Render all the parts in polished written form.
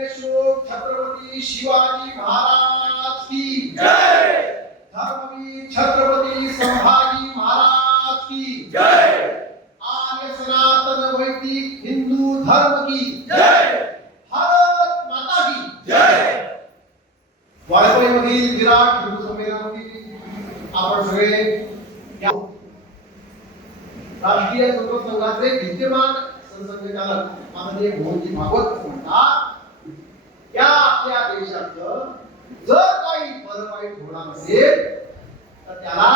पुण्यश्लोक छत्रपती शिवाजी महाराज की जय। धर्मवीर छत्रपती संभाजी महाराज की जय। आर्य सनातन वैदिक हिंदू धर्म की जय। भारत माता की जय। वाळवईमधील विराट हिंदू संमेलनातील आपण सगळे राष्ट्रीय संपर्क संघाचे विद्यमान संघचालक माननीय मोहनजी भागवत म्हणतात, या आपल्या देशाचं जर काही बरं वाईट होणार असेल तर त्याला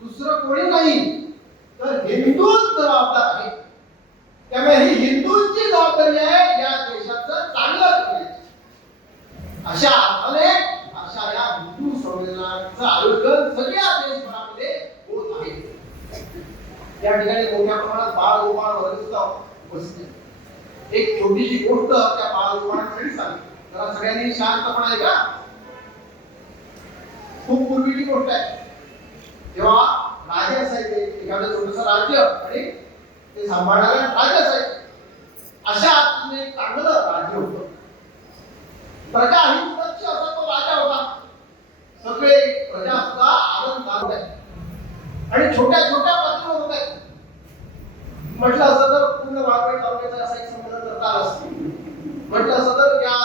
दुसरं कोणी नाही तर हिंदूच जबाबदार आहे. त्यामुळे ही हिंदूंची जबाबदारी आहे या देशाचं चांगलं करण्याची. अशा अर्थाने अशा या हिंदू संमेलनाचं आयोजन सगळ्या देशभरामध्ये होत आहे. या ठिकाणी मोठ्या प्रमाणात बाळगोपाळ वर्ग सुद्धा उपस्थित आहेत. एक छोटीशी गोष्ट त्या बाळगोपाळांसाठी सांगतो, जरा सगळ्यांनी शांतपणे ऐका. खूप पूर्वीची गोष्ट आहे. जेव्हा राजे असायचे, एखादं छोटंसं राज्य आणि ते सांभाळणारे राजे असायचे, अशा एक चांगलं राज्य होतं. प्रजा ही सुरक्षा असा तो राजा होता. सगळे प्रजा सुद्धा आनंदात होते आणि छोट्या छोट्या पद्धतीवर होते. म्हटलं असं तर पूर्ण वाळवंट तालुक्याचा असा एक संमेलन करता आलं असतं. म्हटलं असं तर या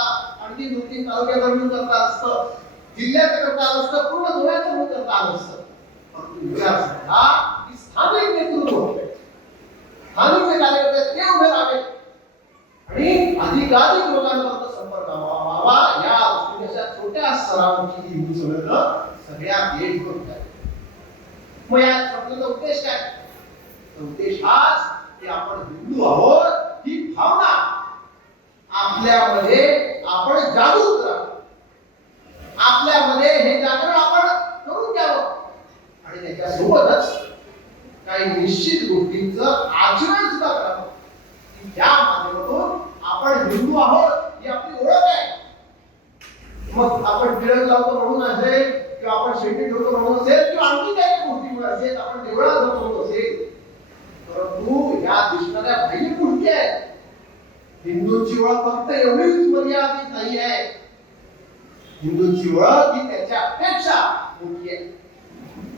अगदी 2-3 तालुक्यावर मिळून करता असतं, जिल्ह्याचं करता आलं असतं, पूर्ण धुळ्याचं मिळून करता आलं असतं. स्थानिक नेतृत्व, स्थानिक जे कार्यकर्ते ते उभे राहावे आणि अधिकाधिक लोकांपर्यंत संपर्क व्हावा. या अशा छोट्या स्तरावरची हिंदू संमेलन सगळ्या देशभर होत आहे. मग या संमेलनाचा उद्देश काय? उद्देश हाच की आपण हिंदू आहोत ही भावना आपल्यामध्ये आपण जागृत करावं, आपल्यामध्ये हे जागरण आपण करून घ्यावं आणि त्याच्यासोबतच काही निश्चित गोष्टींचं आचरण सुद्धा करावं. या माध्यमातून आपण हिंदू आहोत ही आपली ओळख आहे. मग आपण टिळक लावतो म्हणून असेल किंवा आपण शेंडी ठेवतो म्हणून असेल किंवा आणखी काही गोष्टीमुळे असेल, आपण देवळात जातो म्हणून असेल, परंतु या दिसणाऱ्या बाह्य गोष्टी आहेत. हिंदूंची ओळख फक्त एवढीच मर्यादित नाही आहे. हिंदूंची ओळख ही त्याच्यापेक्षा मोठी आहे.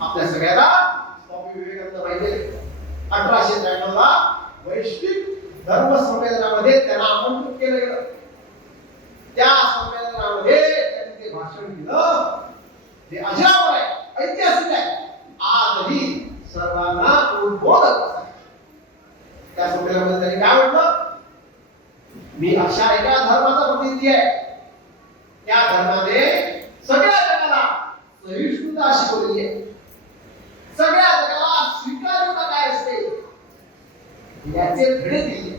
आपल्या सगळ्यांना स्वामी विवेकानंद माहिती आहे. 1893 ला वैश्विक धर्म संमेलनामध्ये त्यांना आमंत्रित केलं गेलं. त्या संमेलनामध्ये त्यांनी ते भाषण दिलं जे अजरामर आहे, ऐतिहासिक आहे, आजही सर्वांना उद्बोधक आहे. त्या संमेलनामध्ये त्यांनी काय म्हटलं? मी अशा एका धर्माचा प्रतिनिधी आहे, त्या धर्माने सगळ्या जगाला सहिष्णुता शिकवली आहे, सगळ्या जगाला स्वीकार्यता काय असते याचे धडे दिले.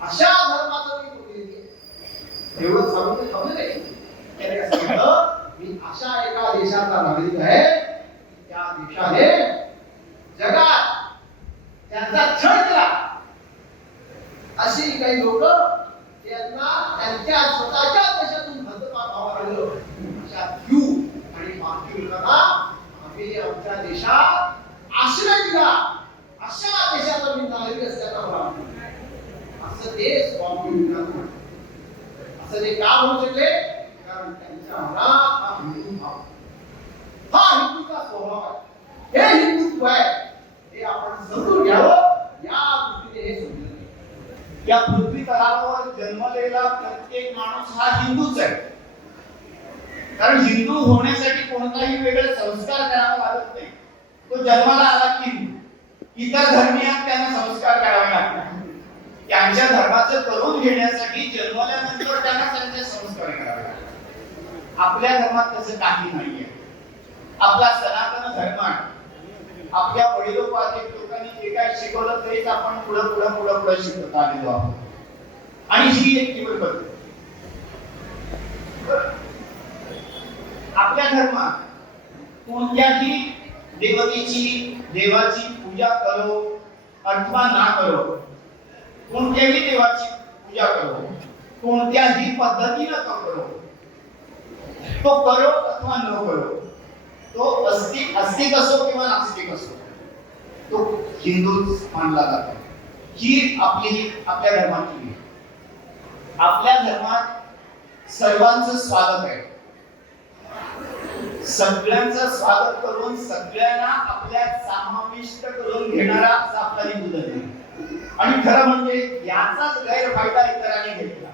अशा धर्माचा मी प्रतिनिधी आहे. एवढं सांगून थांबले नाही. त्याने काय सांगितलं? मी अशा एका देशाचा नागरिक आहे, त्या देशाने जगात त्यांचा छळ केला. अशी काही लोक त्यांना त्यांच्या स्वतःच्या देशातून हद्दपार व्हावं लागलं. अशा ज्यू आणि बाकी लोकांना आम्ही आमच्या देशात आश्रय दिला. अशा देशाचा मी नागरिक असल्याचा मला असं ते स्वामी विवेकानंद म्हणतात. असं ते का म्हणू शकले? कारण त्यांच्या मनात हा हिंदू भाव, हा हिंदूचा स्वभाव आहे, हे हिंदुत्व आहे, हे आपण समजून घ्यावं. या दृष्टीने हे समजून या पृथ्वी तलावर जन्मलेला प्रत्येक माणूस हा हिंदूच आहे. कारण हिंदू होण्यासाठी कोणताही वेगळे संस्कार करावा लागत नाही. तो जन्माला आला की इतर धर्मीयात त्यांना संस्कार करावे लागतात. त्यांच्या धर्माचं करून घेण्यासाठी जन्मल्यानंतर त्यांना त्यांचे संस्कार करावे लागतात. आपल्या धर्मात तसं काही नाहीये. आपला सनातन धर्म आहे. आपल्या वडिलोपार्जित लोकांनी जे काय शिकवलं तेच आपण पुढे शिकत आलेलो आहोत. आणि ही एक केवळ पद्धत. आपल्या धर्मात कोणत्याही देवाची पूजा करो अथवा ना करो, कोणत्याही देवाची पूजा करो, कोणत्याही पद्धतीने करो, तो करो अथवा न करो, तो अस्तिक असो किंवा नास्तिक असो, तो हिंदूच मानला जातो. ही आपल्या धर्माची. आपल्या धर्मात सर्वांचं स्वागत आहे. सगळ्यांचं स्वागत करून सगळ्यांना आपल्यात समाविष्ट करून घेणारा असा आपला हिंदू धर्म. आणि खरं म्हणजे याचाच गैरफायदा इतरांनी घेतला.